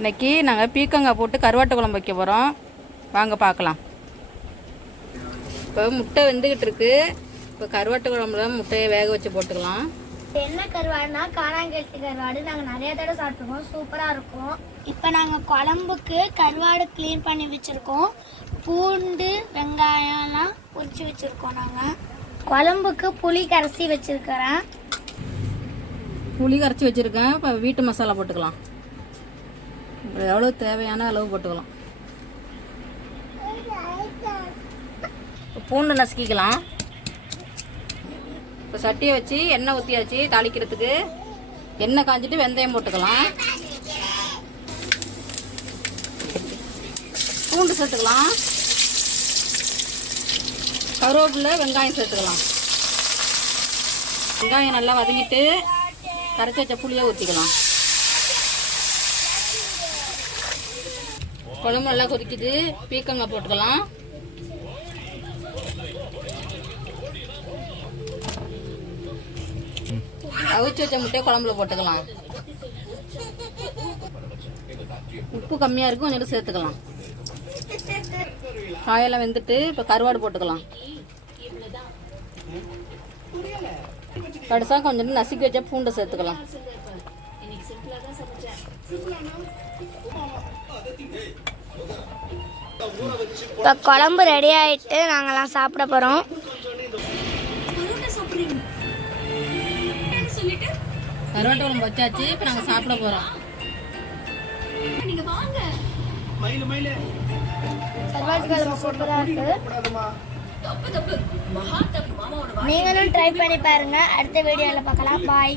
இன்னைக்கு நாங்கள் பீக்கங்காய் போட்டு கருவாட்டு குழம்பு வைக்க போகிறோம் வாங்க பார்க்கலாம். இப்போ முட்டை வெந்துக்கிட்டு இருக்கு. இப்போ கருவாட்டு குழம்புல முட்டையை வேக வச்சு போட்டுக்கலாம். என்ன கருவாடுனா காணாங்கெழுத்து கருவாடு நாங்கள் நிறைய தடவை சாப்பிட்ருக்கோம் சூப்பராக இருக்கும். இப்போ நாங்கள் குழம்புக்கு கருவாடு க்ளீன் பண்ணி வச்சுருக்கோம். பூண்டு வெங்காயம்லாம் உரிச்சு வச்சுருக்கோம் நாங்கள் குழம்புக்கு புளி கரைச்சி வச்சுருக்கிறேன். புளி கரைச்சி வச்சுருக்கேன். இப்போ வீட்டு மசாலா போட்டுக்கலாம். எவ்வளோ தேவையான அளவு போட்டுக்கலாம். இப்போ பூண்டு நசுக்கிக்கலாம். இப்போ சட்டியை வச்சு எண்ணெய் ஊற்றியாச்சு தாளிக்கிறதுக்கு. எண்ணெய் காஞ்சிட்டு வெந்தயம் போட்டுக்கலாம். பூண்டு சேர்த்துக்கலாம். கருவேப்பிலை வெங்காயம் சேர்த்துக்கலாம். வெங்காயம் நல்லா வதங்கிட்டு கரைச்சி வச்ச புளியை ஊற்றிக்கலாம் குழம்பு நல்லா கொதிக்குது. பீக்கங்காய் போட்டுக்கலாம். அவிச்சு வச்ச முட்டையை குழம்புல போட்டுக்கலாம். உப்பு கம்மியாக இருக்கும் கொஞ்சம் சேர்த்துக்கலாம். காயெல்லாம் வெந்துட்டு இப்போ கருவாடு போட்டுக்கலாம். கடைசா கொஞ்சம் நசுக்கி வச்சா பூண்டை சேர்த்துக்கலாம். இப்போ குழம்பு ரெடி ஆகிட்டு நாங்கள்லாம் சாப்பிட போகிறோம் கருவாட்டு குழம்பு வச்சாச்சு இப்போ நாங்கள் சாப்பிட போகிறோம் கருவாட்டு குழம்பு சூப்பராக இருக்கு நீங்களும் ட்ரை பண்ணி பாருங்க. அடுத்த வீடியோவில் பார்க்கலாம். பாய்